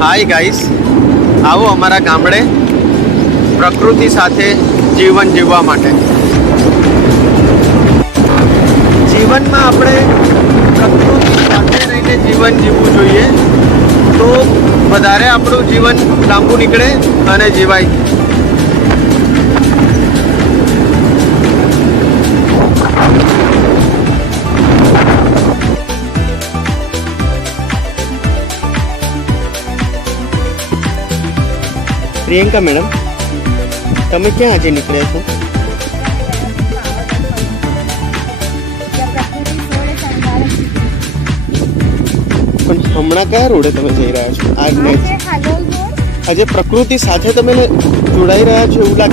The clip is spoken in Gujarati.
હાય ગાઈસ, આવો અમારા ગામડે પ્રકૃતિ સાથે જીવન જીવવા માટે. જીવનમાં આપણે પ્રકૃતિ સાથે રહીને જીવન જીવવું જોઈએ, તો વધારે આપણું જીવન લાંબુ નીકળે અને જીવાય. પ્રિયંકા મેડમ, તમે ક્યાં આજે નીકળ્યા છો? પણ હમણાં કયા રોડે તમે જઈ રહ્યા છો? આજે પ્રકૃતિ સાથે તમે જોડાઈ રહ્યા છો એવું લાગે.